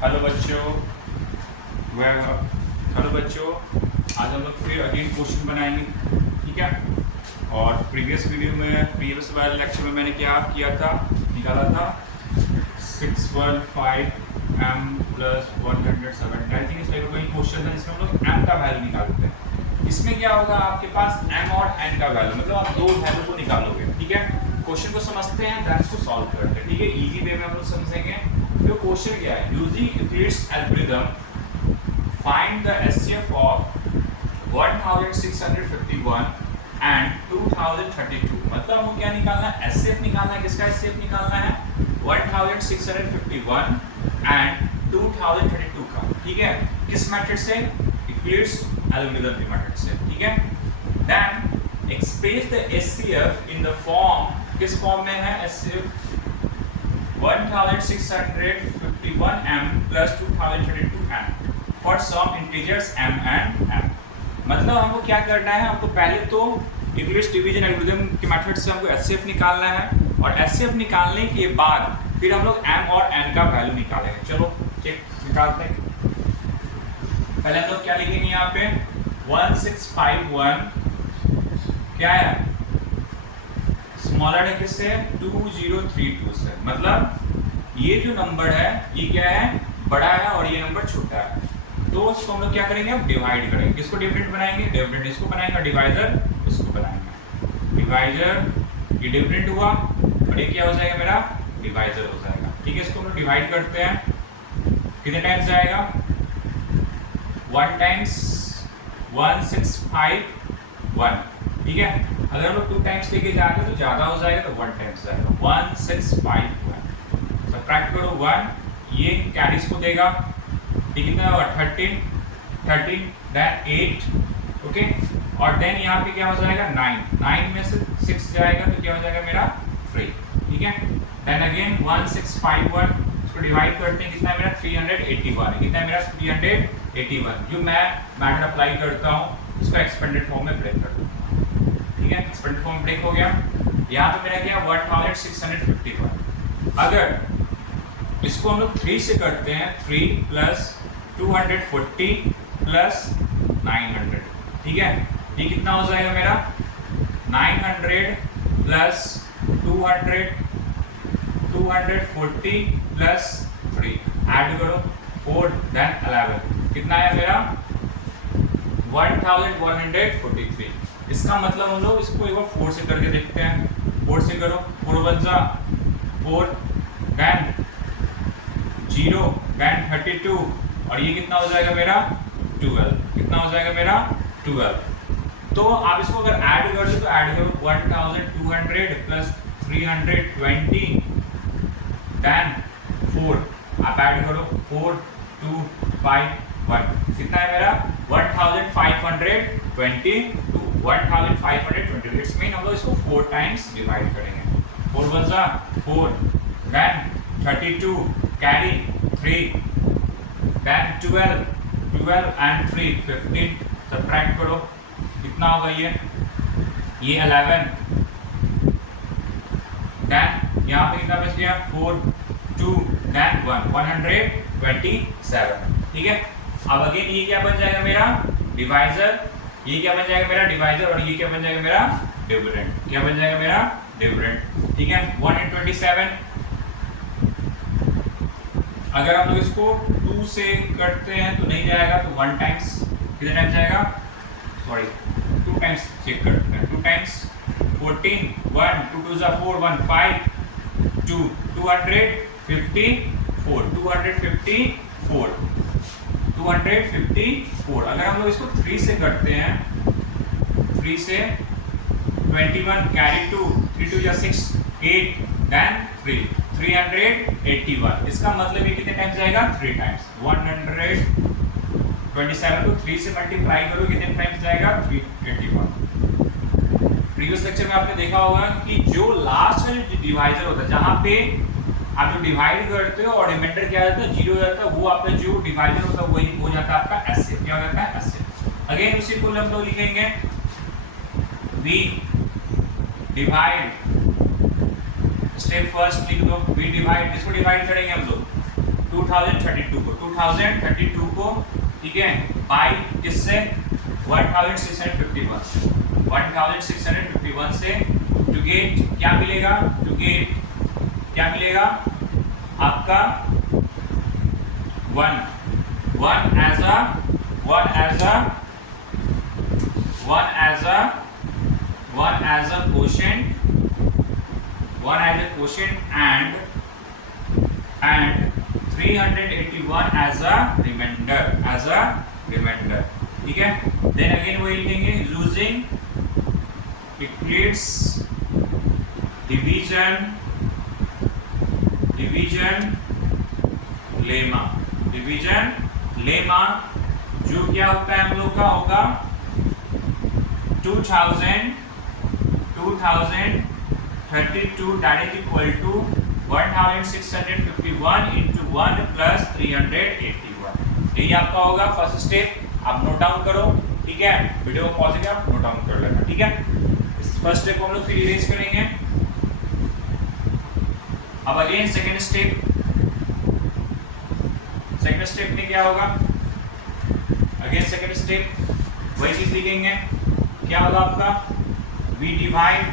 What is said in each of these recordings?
Hello बच्चों hello बच्चों, आज हम लोग फिर अगेन क्वेश्चन बनाएंगे, ठीक है। और प्रीवियस वाले लेक्चर में मैंने क्या किया था, निकाला था 615 m प्लस 170। आई थिंक इस टाइप का कोई क्वेश्चन है जिसमें हम लोग m का वैल्यू निकालते हैं। इसमें क्या होगा, आपके पास m और n का वैल्यू, मतलब आप दो वैल्यू को निकालोगे, ठीक है। क्वेश्चन को समझते हैं, देन इसको सॉल्व करते हैं, ठीक है। इजी वे में हम लोग समझेंगे। तो क्वेश्चन क्या है, using Euclid's algorithm find the HCF of 1651 and 2032। मतलब हमको क्या निकालना है, एचसीएफ निकालना है। किसका एचसीएफ निकालना है, 1651 एंड 2032 का, ठीक है। किस मेथड से, यूक्लिड्स एल्गोरिथम की मेथड से, ठीक है। Then express the HCF in the form, किस फॉर्म में है HCF, 1651 m plus 2032 m for some integers m and m। मतलब हमको क्या करना है, हमको पहले तो यूक्लिड्स डिवीजन एल्गोरिथम के मेथड से हमको एचसीएफ निकालना है, और एचसीएफ निकालने के बाद फिर हम लोग m और n का वैल्यू निकालेंगे। चलो चेक निकालते हैं। पहले हम लोग क्या लिखेंगे, यहाँ पे 1651 क्या है, स्मॉलर है किससे, 2032 से। मतलब ये जो नंबर है ये क्या है, बड़ा है, और ये नंबर छोटा है। तो इसको हम लोग क्या करेंगे, अब डिवाइड करेंगे। किसको डिविडेंड बनाएंगे, डिविडेंड इसको बनाएंगे, डिवाइजर इसको बनाएंगे। डिवाइजर ये डिविडेंड हुआ, और ये क्या हो जाएगा, मेरा डिवाइजर हो जाएगा, ठीक है। इसको हम लोग डिवाइड करते हैं, कितने टाइम्स जाएगा, 1 टाइम्स 1651, ठीक है। अगर हम लोग 2 टाइम्स लेके जाएंगे तो ज्यादा हो जाएगा, तो 1 टाइम्स जाएगा, 1651। सब्ट्रैक्ट करो 1, ये कैरीज को देगा, ये कितना होगा 13 देन 8, ओके। और देन यहाँ पे क्या हो जाएगा 9 में से 6 जाएगा तो क्या हो जाएगा मेरा 3, ठीक है। देन अगेन 1651, इसको डिवाइड करते हैं, कितना है मेरा 381 है, कितना है मेरा 381। जो मैं मैथड अप्लाई करता हूँ इसको एक्सपेंडेड फॉर्म में ब्रेक कर दूँ, ठीक है। एक्सपेंडेड फॉर्म ब्रेक हो गया। यहाँ पे मेरा क्या 1651। अगर इसको हम लोग 3 से करते हैं, 3 प्लस 240 प्लस 900, ठीक है। ये कितना हो जाएगा मेरा 900 प्लस 240 प्लस 3, ऐड करो 4 देन 11, कितना है मेरा 1143। इसका मतलब हम लोग इसको एक बार 4 से करके देखते हैं। 4 से करो, 4 1 जा 4 देन 0 देन 32, और ये कितना हो जाएगा मेरा 12, कितना हो जाएगा मेरा 12। तो आप इसको अगर ऐड कर दो तो ऐड करो 1200 प्लस 320 देन 4, आप ऐड करो 4 2 5 1, कितना है मेरा 1522। इट्स मीन हम लोग इसको 4 टाइम्स डिवाइड करेंगे। 4 1 जा 4 then 32 carry 3 then 12 and 3 15, subtract करो, कितना होगा ये 11 देन यहाँ पे कितना बच गया 4 2 देन 1 127, ठीक है। अब अगेन ये क्या बन जाएगा मेरा डिवाइजर, ये क्या बन जाएगा मेरा डिवाइजर, और ये क्या बन जाएगा मेरा डिविडेंड, क्या बन जाएगा मेरा डिविडेंड, ठीक है। 127। अगर हम लोग इसको 2 से करते हैं तो नहीं जाएगा, तो 1 टाइम्स, कितने टाइम्स जाएगा, सॉरी 2 टाइम्स चेक करते हैं, 2 टाइम्स 14 1 2 2 जा 4 1 5 2 254। अगर हम लोग इसको 3 से करते हैं, 3 से 21 कैरी 2 3 2 जा 6 8 देन 3 381। इसका मतलब ये कितने टाइम्स जाएगा 3 टाइम्स, 127 को 3 से मल्टीप्लाई करो, कितने टाइम्स जाएगा 381। प्रीवियस लेक्चर में आपने देखा होगा कि जो लास्ट में जो डिवाइजर होता है, जहां पे आप जो डिवाइड करते हो और रिमाइंडर क्या रहता है 0 रहता है, वो आपका जो डिवाइजर होता है वही हो जाता है आपका एचसीएफ। क्या हो जाता है एचसीएफ। अगेन उसी को हम लोग लिखेंगे, वी डिवाइड, स्टेप फर्स्ट लिख दो, वी डिवाइड, इसको डिवाइड करेंगे हम लोग 2032 को 2032 को, ठीक है, बाय किससे 1651 से 1651 से टू गेट क्या मिलेगा, टू गेट क्या मिलेगा आपका one as a quotient and 381 as a remainder, ठीक है। देन अगेन वही लिखेंगे यूजिंग Euclid's डिवीजन लेमा जो क्या होता है हम लोग का होगा 2032 that is equal to 1651 into 1 plus 381। यही आपका होगा फर्स्ट स्टेप, आप नोट डाउन करो, ठीक है, वीडियो को पॉज करके आप नोट डाउन कर लेना, ठीक है। इस फर्स्ट स्टेप को हम लोग फिर इरेज करेंगे। अब अगेन सेकंड स्टेप में क्या होगा, अगेन सेकंड स्टेप वही चीज लिखेंगे, क्या होगा आपका वी डिवाइड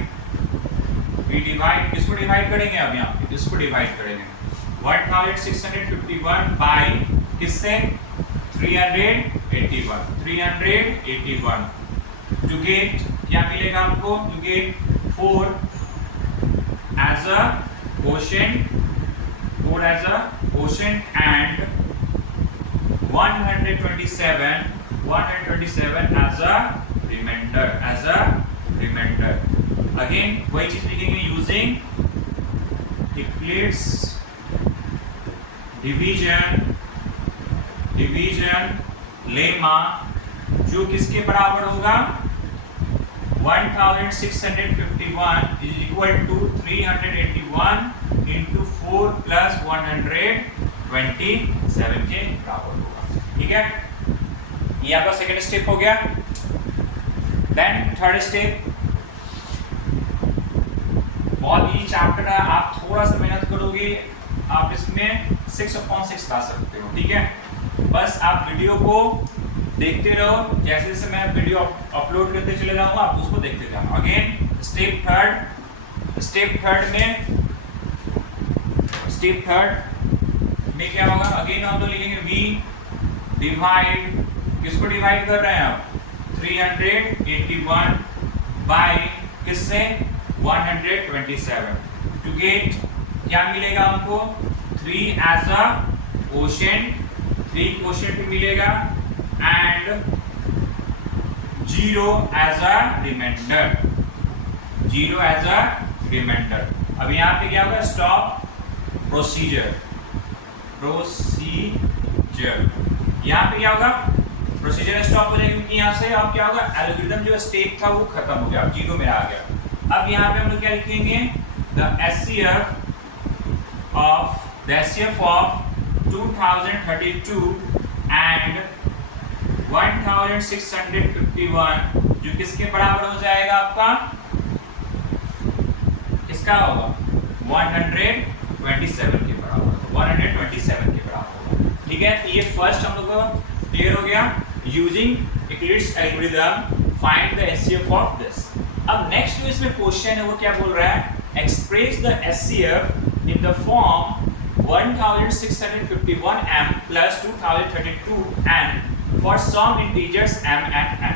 किसको डिवाइड करेंगे, अब यहाँ इसको डिवाइड करेंगे 1651 बाय किससे 381 टू गेट क्या मिलेगा हमको, to get 4 as a quotient and 127 as a remainder, again वही चीज लिखेंगे यूजिंग Euclid's डिवीजन लेमा जो किसके बराबर होगा 1651 is equal to 381 into 4 plus 127 के बराबर होगा, ठीक है। ये आपका सेकंड स्टेप हो गया। देन थर्ड स्टेप बहुत ही चैप्टर है, आप थोड़ा सा मेहनत करोगे आप इसमें 6/6 ला सकते हो, ठीक है। बस आप वीडियो को देखते रहो, जैसे जैसे मैं वीडियो अपलोड करते चले जाऊंगा आप उसको देखते जाना। अगेन स्टेप थर्ड में क्या होगा, अगेन हम तो लिखेंगे वी डिवाइड किसको डिवाइड कर रहे हैं आप 381 बाय किससे 127 टू गेट क्या मिलेगा हमको 3 एज अ क्वोशिएंट मिलेगा एंड 0 एज अ रिमाइंडर। अब यहाँ पे क्या होगा स्टॉप प्रोसीजर यहाँ पे क्या होगा प्रोसीजर स्टॉप हो जाएगा, क्योंकि यहाँ से अब क्या होगा एल्गोरिथम जो स्टेप था वो खत्म हो गया, अब 0 में आ गया। अब यहाँ पे हम लोग क्या लिखेंगे द HCF of 2032 and 1651 जो किसके बराबर हो जाएगा आपका, किसका होगा 127 के बराबर होगा, ठीक है। तो ये फर्स्ट हम लोग को क्लियर हो गया, using Euclid's algorithm find the HCF of this। अब नेक्स्ट जो इसमें क्वेश्चन है वो क्या बोल रहा है, express the HCF in the form 1651m plus 2032 n for some integers m and n।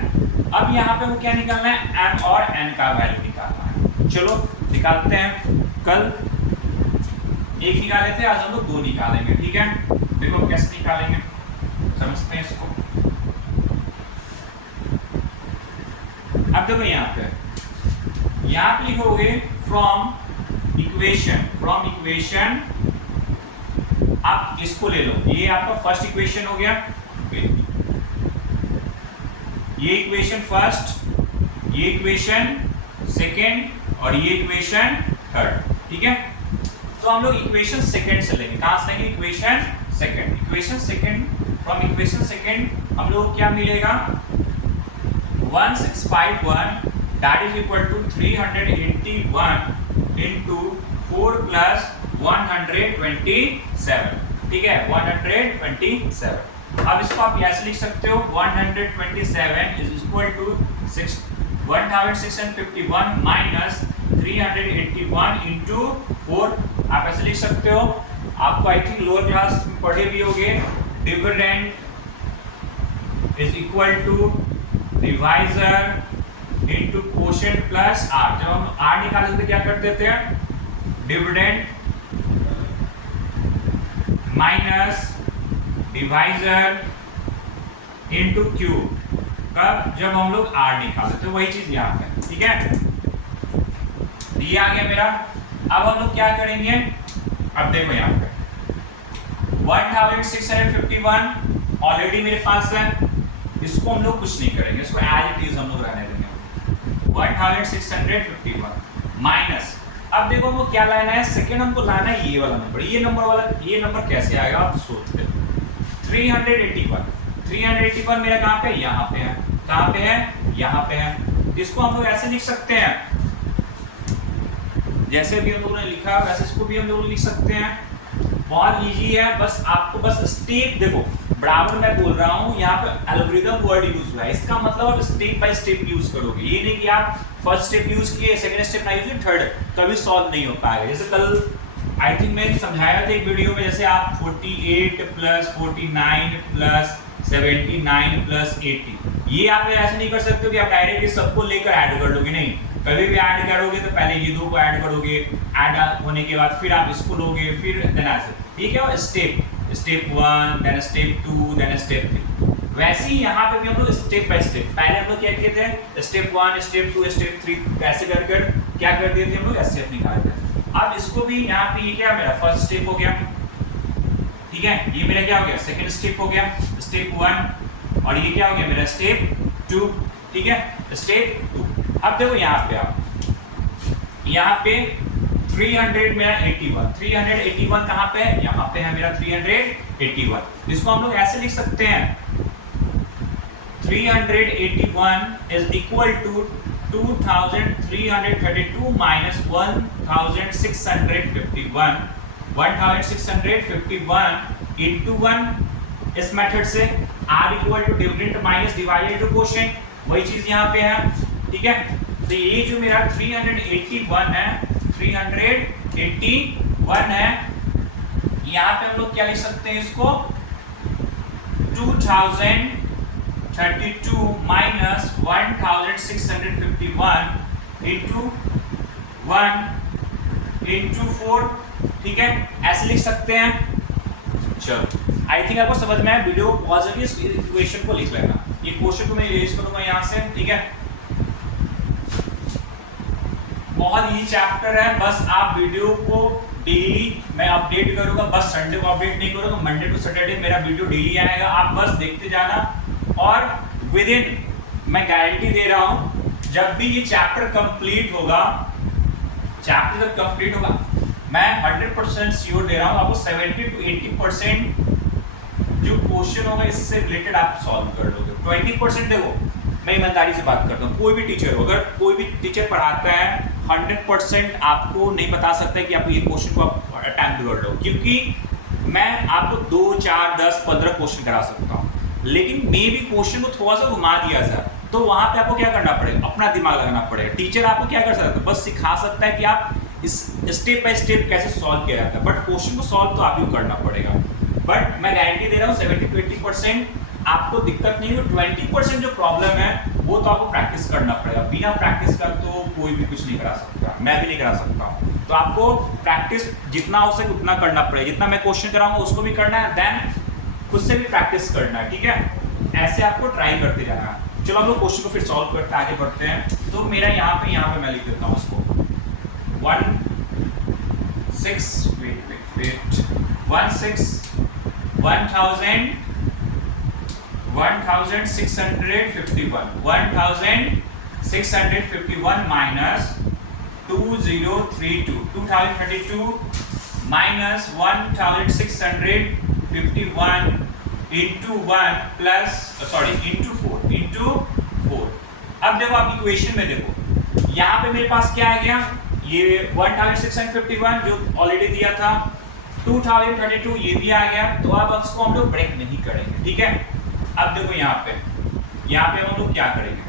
अब यहाँ पे वो क्या निकालना है m और n का वैल्यू निकालना है। चलो निकालते हैं, कल एक निकाले थे, आज हम लोग 2 निकालेंगे, ठीक है। देखो कैसे निकालेंगे समझते हैं इसको। अब देखो यहाँ पे लिखोगे फ्रॉम इक्वेशन आप इसको ले लो, ये आपका फर्स्ट इक्वेशन हो गया, ये इक्वेशन फर्स्ट, ये इक्वेशन सेकेंड और ये इक्वेशन थर्ड, ठीक है। तो हम लोग इक्वेशन सेकेंड से लेंगे, कहां से लेंगे equation second. From equation second हम लोग क्या मिलेगा 1651 that is equal to 381 into 4 plus 127, ठीक है 127। अब इसको आप ऐसे लिख सकते हो 127 is equal to 1651 minus 381 into 4। आप ऐसे लिख सकते हो, आपको आई थिंक लोअर क्लास में पढ़े भी होंगे, dividend is equal to divisor into quotient plus R. जब हम आर निकालते थे क्या करते थे, dividend minus divisor into Q. कब? जब हम लोग आर निकालते थे, वही चीज यहाँ पे, ठीक है। ये आ गया मेरा। अब हम लोग क्या करेंगे, अब देखो यहाँ पे 1651 ऑलरेडी मेरे पास है, इसको हम लोग कुछ नहीं करेंगे, इसको एज इट इज हम लोग रहने देंगे। 1651 माइनस, अब देखो हमको क्या लाना है, सेकेंड हमको लाना है ये वाला नंबर, ये नंबर कैसे आएगा आप सोचते। 381 मेरा कहाँ पे, यहाँ पे है। कहाँ पे है? यहाँ पे है। इसको हम लोग ऐसे लिख सकते हैं, जैसे भी हम लोगों ने लिखा वैसे इसको भी हम लोग लिख सकते हैं। बहुत इजी है, बस आपको बस स्टेप देखो, बराबर मैं बोल रहा हूँ, यहाँ पे एल्गोरिथम वर्ड यूज हुआ है, इसका मतलब आप स्टेप बाय स्टेप यूज करोगे। ये नहीं कि आप फर्स्ट स्टेप यूज किए, सेकंड स्टेप ना यूज किए, थर्ड कभी सॉल्व नहीं हो पाएगा। जैसे कल आई थिंक मैंने समझाया था एक वीडियो में, जैसे आप 48 प्लस 49 प्लस 79 प्लस 80, ये आप ऐसे नहीं कर सकते हो कि आप डायरेक्ट ये सबको लेकर ऐड कर लोगे, नहीं। कभी भी ऐड करोगे तो पहले ये दो को ऐड करोगे, ऐड होने के बाद फिर आप इसको लोगे, फिर देन ऐसे, ये क्या हो step 1 then step 2 then step 3। वैसे ही यहाँ पे भी हम लोग स्टेप बाय स्टेप, पहले हम लोग क्या किए थे, स्टेप 1 स्टेप 2 स्टेप 3 ऐसे कर क्या कर दिए थे हम लोग, स्टेप निकाले थे। अब इसको भी यहाँ पे ये क्या मेरा फर्स्ट स्टेप हो गया, ठीक है, ये मेरा क्या हो गया सेकंड स्टेप हो गया, स्टेप 1, और ये क्या हो गया मेरा स्टेप 2, ठीक है स्टेप 2। अब देखो यहाँ पे आप, यहाँ पे 300 मेरा 381 कहाँ पे है, यहाँ पे है मेरा 381। इसको हम लोग ऐसे लिख सकते हैं, 381 is equal to 2332 minus 1651 into 1। इस मेथड से r equal to dividend minus divided to quotient, वही चीज यहाँ पे है, ठीक है। तो ये जो मेरा 381 है, 381 है, यहाँ पे हम लोग क्या लिख सकते हैं इसको, 2032 माइनस 1651 इंटू 1 इंटू 4, ठीक है, ऐसे लिख सकते हैं। चलो आई थिंक आपको समझ में आया, वीडियो पॉजिटिव इस इक्वेशन को लिख लेना, ये क्वेश्चन को मैं यूज करूंगा यहाँ से, ठीक है। बहुत इजी चैप्टर है, बस आप वीडियो को डेली मैं अपडेट करूंगा, बस संडे को अपडेट नहीं करूंगा, मंडे टू सैटरडे मेरा वीडियो डेली आएगा, आप बस देखते जाना। और विद इन मैं गारंटी दे रहा हूं, जब भी ये चैप्टर कंप्लीट होगा, मैं 100% श्योर दे रहा हूं आपको 70 to 80% जो क्वेश्चन होगा इससे रिलेटेड आप सॉल्व कर लोगे। 20% देखो, मैं ईमानदारी से बात करता हूँ, कोई भी टीचर हो, अगर कोई भी टीचर पढ़ाता है 100% आपको नहीं बता सकता कि आप ये क्वेश्चन को आप अटेम्प्ट कर लो, क्योंकि मैं आपको 2 4 10 15 क्वेश्चन करा सकता हूँ, लेकिन मे भी क्वेश्चन को थोड़ा सा घुमा दिया जाए, तो वहां पे आपको क्या करना पड़ेगा, अपना दिमाग लगाना पड़ेगा। टीचर आपको क्या कर सकता है, बस सिखा सकता है कि आप इस स्टेप बाय स्टेप कैसे सॉल्व किया जाता है, बट क्वेश्चन को सॉल्व तो आप ही करना पड़ेगा। बट मैं गारंटी दे रहा हूँ 70 to 80% आपको दिक्कत नहीं हो। 20% जो प्रॉब्लम है वो तो आपको प्रैक्टिस करना पड़ेगा, बिना प्रैक्टिस कर तो कोई भी कुछ नहीं करा सकता, मैं भी नहीं करा सकता हूँ। तो आपको प्रैक्टिस जितना हो सके उतना करना पड़ेगा, जितना मैं क्वेश्चन कराऊंगा उसको भी करना है, देन खुद से भी प्रैक्टिस करना है, ठीक है। ऐसे आपको ट्राई करते जाना है। चलो हम लोग क्वेश्चन को फिर सॉल्व करते आगे बढ़ते हैं। तो मेरा यहाँ पे मैं लिख देता हूँ इसको 1651 minus 2032 minus 1651 into 1 plus into 4। अब देखो आप इक्वेशन में देखो, यहाँ पे मेरे पास क्या आ गया, ये 1651 जो ऑलरेडी दिया था, 2032 ये भी आ गया, तो अब इसको हम लोग ब्रेक नहीं करेंगे, ठीक है। अब देखो यहाँ पे हम लोग क्या करेंगे,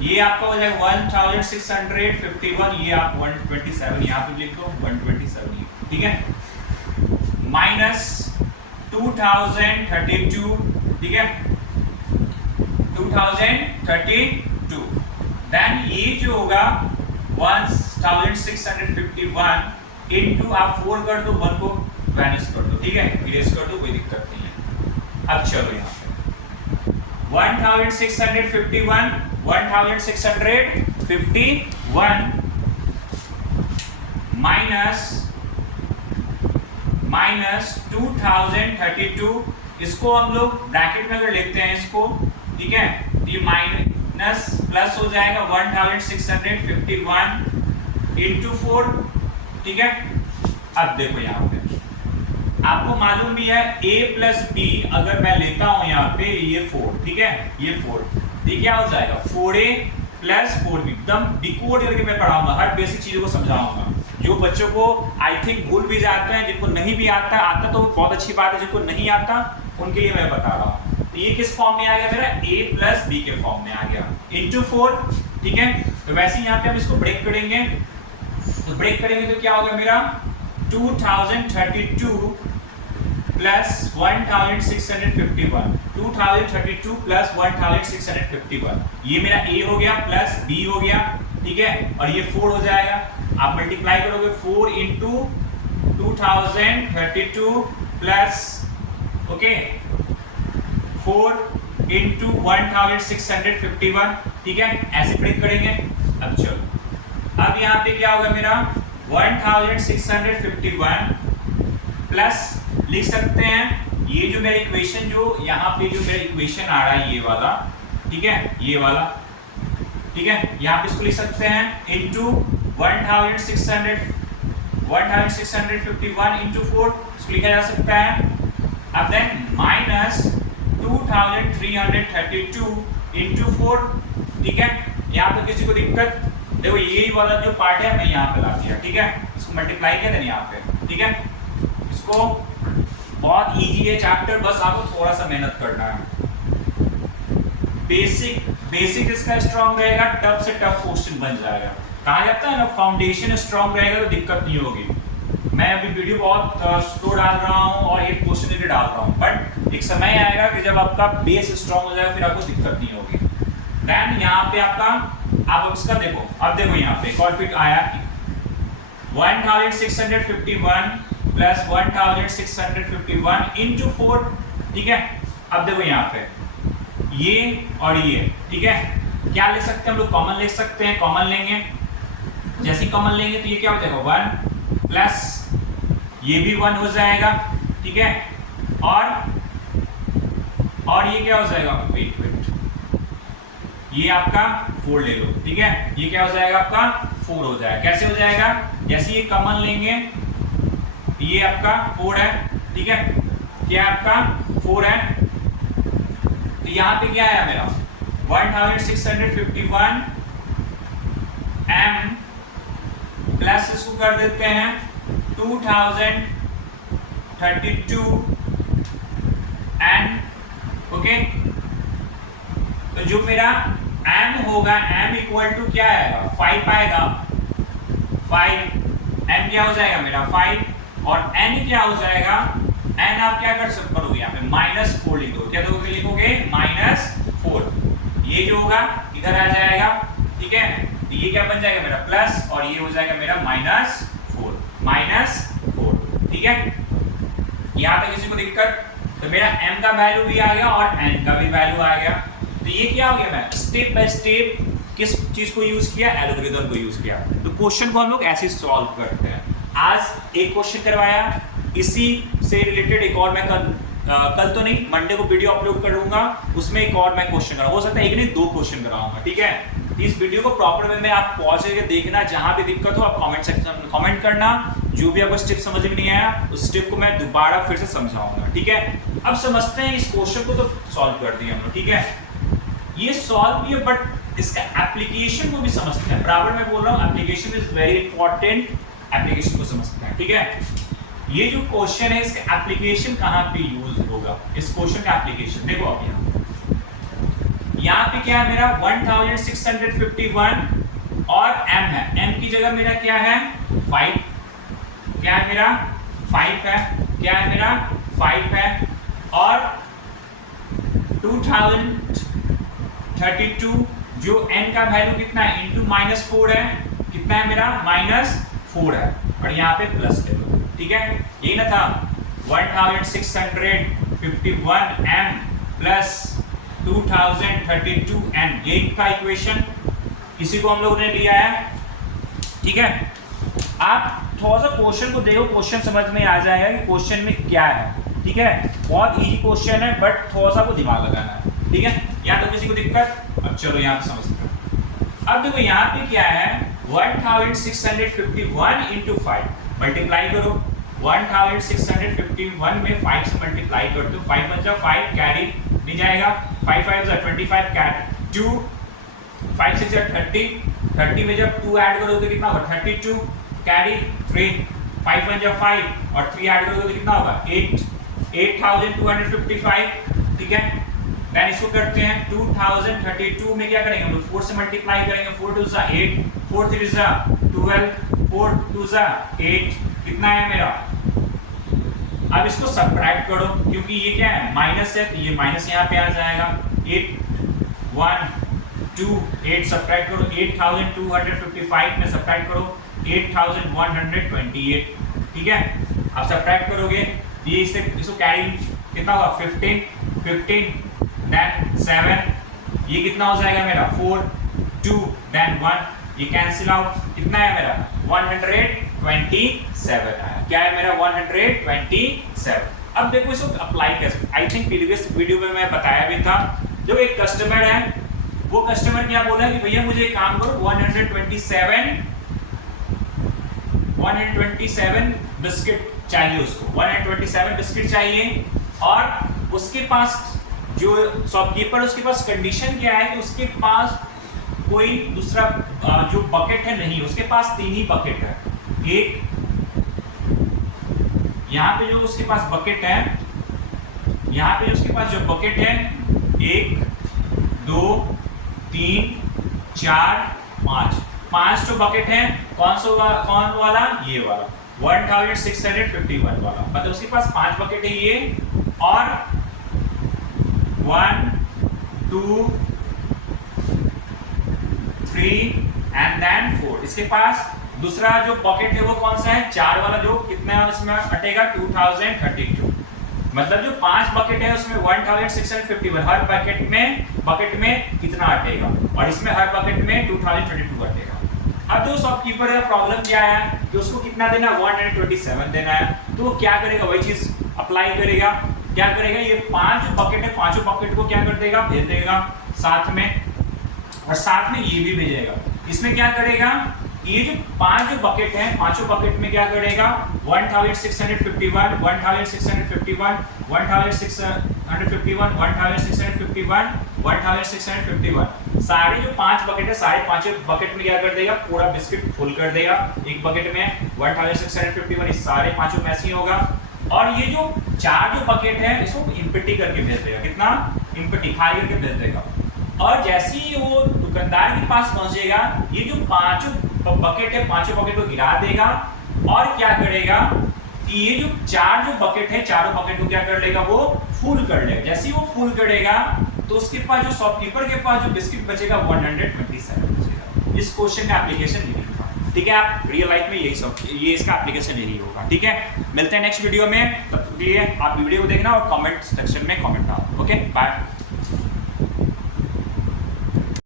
ये आपका हो जाएगा 1651, ये आप 127 यहाँ पे लिख दो 127, ठीक है, माइनस 2032, ठीक है 2032, देन ये जो होगा 1651 इनटू आप 4 कर दो, 1 को वैनिश कर दो, ठीक है, इरेज कर दो, कोई दिक्कत नहीं है। अब चलो यहाँ पे 1651 माइनस 2032, इसको हम लोग ब्रैकेट में अगर लेते हैं इसको, ठीक है, ये माइनस प्लस हो जाएगा 1651 इंटू 4, ठीक है। अब देखो यहाँ पे आपको मालूम भी है a प्लस बी अगर मैं लेता हूं यहाँ पे ये 4, ठीक है, ये 4, ये क्या हो जाएगा 4a प्लस 4b, एकदम डिकोड करके मैं पढ़ाऊंगा, हर बेसिक चीजों को समझाऊंगा। जो बच्चों को आई थिंक भूल भी जाते हैं, जिनको नहीं भी आता तो बहुत अच्छी बात है, जिनको नहीं आता उनके लिए मैं बता रहा हूँ। तो ये किस फॉर्म में आ गया मेरा, a प्लस बी के फॉर्म में आ गया इंटू 4, ठीक है। तो वैसे यहाँ पे हम इसको ब्रेक करेंगे, तो ब्रेक करेंगे तो क्या होगा मेरा 2032 प्लस 1651, 2032 प्लस 1651, ये मेरा a हो गया प्लस b हो गया, ठीक है, और ये 4 हो जाएगा, आप मल्टीप्लाई करोगे 4 इंटू 2032 प्लस, ओके, 4 इंटू 1651, ठीक है, ऐसे ब्रेक करेंगे। अब चलो, अब यहाँ पे क्या होगा मेरा 1651 प्लस लिख सकते हैं ये जो मेरा इक्वेशन, जो यहाँ पे जो मेरा इक्वेशन आ रहा है ये वाला, ठीक है, ये वाला, ठीक है, यहाँ पे इसको लिख सकते हैं इंटू 1651 इंटू 4, इसको लिखा जा सकता है। अब देन माइनस 2332 इंटू 4, ठीक है, यहाँ पे किसी को दिक्कत, देखो यही वाला जो पार्ट है मैं यहाँ पे ला दिया, ठीक है, इसको मल्टीप्लाई कर देना यहाँ पे, ठीक है, इसको बहुत इजी है चैप्टर, बस आपको थोड़ा सा मेहनत करना है। बेसिक इसका स्ट्रांग रहेगा, टफ से टफ क्वेश्चन बन जाएगा। कहा जाता है ना फाउंडेशन स्ट्रांग रहेगा तो दिक्कत नहीं होगी। मैं अभी वीडियो बहुत स्लो डाल रहा हूँ और एक क्वेश्चन लेके डाल रहा हूँ, बट एक समय आएगा कि जब आपका बेस स्ट्रांग हो जाएगा फिर आपको दिक्कत नहीं होगी। देन यहाँ पे आपका, आप इसका देखो, अब देखो यहाँ पे एक और फिट आया 1651 प्लस 1651 इंटू 4, ठीक है। अब देखो यहाँ पे ये और ये, ठीक है, क्या ले सकते हैं हम लोग, कॉमन ले सकते हैं, कॉमन लेंगे, जैसे ही कॉमन लेंगे तो ये क्या हो जाएगा 1 प्लस ये भी 1 हो जाएगा, ठीक है, और ये क्या हो जाएगा, वेट ये आपका 4 ले लो, ठीक है, ये क्या हो जाएगा आपका 4 हो जाएगा। कैसे हो जाएगा, जैसे ये कॉमन लेंगे ये आपका 4 है, ठीक है, क्या आपका 4 है, तो यहाँ पे क्या है मेरा 1651 m प्लस इसको कर देते हैं 2032 n, ओके। तो जो मेरा m होगा, m इक्वल टू क्या आएगा 5 आएगा, 5 m क्या हो जाएगा मेरा 5, और n क्या हो जाएगा, n आप क्या कर सकते करोगे यहाँ पे -4 लिख दो, क्या दोगे, लिखोगे -4, ये जो होगा इधर आ जाएगा, ठीक है, तो ये क्या बन जाएगा मेरा प्लस, और ये हो जाएगा मेरा -4, ठीक है। यहाँ पे किसी को दिक्कत, तो मेरा m का वैल्यू भी आ गया और n का भी वैल्यू आ गया। तो ये क्या हो गया, मैं स्टेप बाय स्टेप किस चीज को यूज किया, एल्गोरिथम को यूज किया। तो क्वेश्चन को हम लोग ऐसे सॉल्व करते हैं। आज एक क्वेश्चन करवाया, इसी से रिलेटेड एक और मैं कल तो नहीं, मंडे को वीडियो अपलोड करूंगा, उसमें एक और मैं क्वेश्चन कराऊंगा, हो सकता है एक नहीं 2 क्वेश्चन कराऊंगा, ठीक है। इस वीडियो को प्रॉपर वे में आप पॉज करके देखना, जहां भी दिक्कत हो आप कमेंट सेक्शन में कमेंट करना, जो भी आपको स्टेप समझ में नहीं आया उस स्टेप को मैं दोबारा फिर से समझाऊंगा, ठीक है। अब समझते हैं इस क्वेश्चन को, तो सॉल्व कर दिया हम लोग, ठीक है, ये सॉल्व भी है, बट इसका एप्लीकेशन को भी समझते हैं। बराबर मैं बोल रहा हूँ application is very important, application को समझते हैं, ठीक है। ये जो क्वेश्चन है इसका एप्लीकेशन कहाँ पे यूज होगा, इस क्वेश्चन का एप्लीकेशन देखो आप यहाँ पे क्या है मेरा 1651 और m है, m की जगह मेरा क्या है 5, क्या है मेरा 5 है, क्या है मेरा 5 है, और 2032 जो n का वैल्यू कितना है इंटू -4 है, कितना है मेरा -4 है, और यहाँ पे प्लस ले लो, ठीक है। यही ना था 1651m प्लस 2032n, ये का इक्वेशन, इसी को हम लोगों ने लिया है, ठीक है। आप थोड़ा सा क्वेश्चन को देखो, क्वेश्चन समझ में आ जाएगा कि क्वेश्चन में क्या है, ठीक है। बहुत इजी क्वेश्चन है बट थोड़ा सा को दिमाग लगाना है, ठीक है। यहाँ तो किसी को दिक्कत, अब चलो यहाँ पे समझते हैं। अब देखो यहाँ पे क्या है 1651 इंटू 5 मल्टीप्लाई करो, 1651 में 5 से मल्टीप्लाई कर दो, 5 बचा 5 कैरी नहीं जाएगा, 5 5 जा 25 कैरी 2, 5 6 जा 30, 30 में जब 2 ऐड करोगे तो कितना होगा 32 कैरी 3, 5 1 जा 5 और 3 ऐड करोगे तो कितना होगा 8, 8255, ठीक है। देन इसको करते हैं 2032 में क्या करेंगे हम लोग 4 से मल्टीप्लाई करेंगे, 4 2 जा 8, 4 3 जा 12, 4 2 जा 8, कितना है मेरा। अब इसको सबट्रैक्ट करो क्योंकि ये क्या है माइनस है, तो ये माइनस यहाँ पे आ जाएगा, 8 1 2 8 सबट्रैक्ट करो, 8255 में सबट्रैक्ट करो 8128, ठीक है। अब सबट्रैक्ट करोगे ये इसको कैरी कितना होगा 15 देन 7, ये कितना हो जाएगा मेरा 4 2 देन 1, ये कैंसिल आउट, कितना है मेरा 127 आया, क्या है मेरा 127। अब देखो इसको अप्लाई कैसे, आई थिंक प्रीवियस वीडियो में मैं बताया भी था। जो एक कस्टमर है वो कस्टमर क्या बोला कि भैया मुझे एक काम करो 127 बिस्किट चाहिए, उसको 127 बिस्किट चाहिए, और उसके पास जो शॉपकीपर उसके पास कंडीशन क्या है कि उसके पास कोई दूसरा जो बकेट है नहीं, उसके पास 3 ही बकेट है। एक यहाँ पे जो उसके पास बकेट है, यहाँ पे उसके पास जो बकेट है 1 2 3 4 5 जो बकेट है, कौन वाला ये वाला 1651 वाला, मतलब उसके पास 5 बकेट है ये, और 1 2 3 एंड देन 4 इसके पास दूसरा जो बकेट है वो कौन सा है 4 वाला, जो कितना इसमें अटेगा 2032, मतलब जो 5 बकेट है उसमें 1651, हर बकेट में कितना अटेगा, और इसमें हर बकेट में 2032 अटेगा। अब जो शॉपकीपर का प्रॉब्लम क्या है कि उसको कितना देना 127 देना है, तो वो क्या करेगा वही चीज अप्लाई करेगा, क्या करेगा ये 5 जो बकेट है 5 बकेट को क्या कर देगा भेज देगा साथ में, और साथ में ये भी भेजेगा। इसमें क्या करेगा ये जो 5 जो बकेट है 5 बकेट में क्या करेगा 1651 1651 1651 1651 सारे जो 5 बकेट है सारे 5 बकेट में क्या कर देगा पूरा बिस्किट फुल कर देगा, एक बकेट में 1651 इस सारे 5 में ऐसे ही होगा, और ये जो 4 जो बकेट है इसको एम्प्टी करके भेज देगा, कितना एम्प्टी खाली करके भेज देगा, और जैसे ही वो दुकानदार के पास पहुंचेगा ये जो 5 बकेट है 5 बकेट को गिरा देगा, और क्या करेगा कि ये जो 4 जो बकेट है चारों बकेट को क्या कर लेगा वो फुल कर लेगा। जैसे ही वो फुल करेगा तो उसके पास जो शॉपकीपर के पास जो बिस्किट बचेगा 127 बचेगा। इस क्वेश्चन का एप्लीकेशन यही होगा, ठीक है। आप रियल लाइफ में यही सब ये इसका एप्लीकेशन यही होगा, ठीक है। मिलते हैं नेक्स्ट वीडियो में, तब तक के लिए आप वीडियो को देखना और कमेंट सेक्शन में कमेंट डालो, ओके बाय।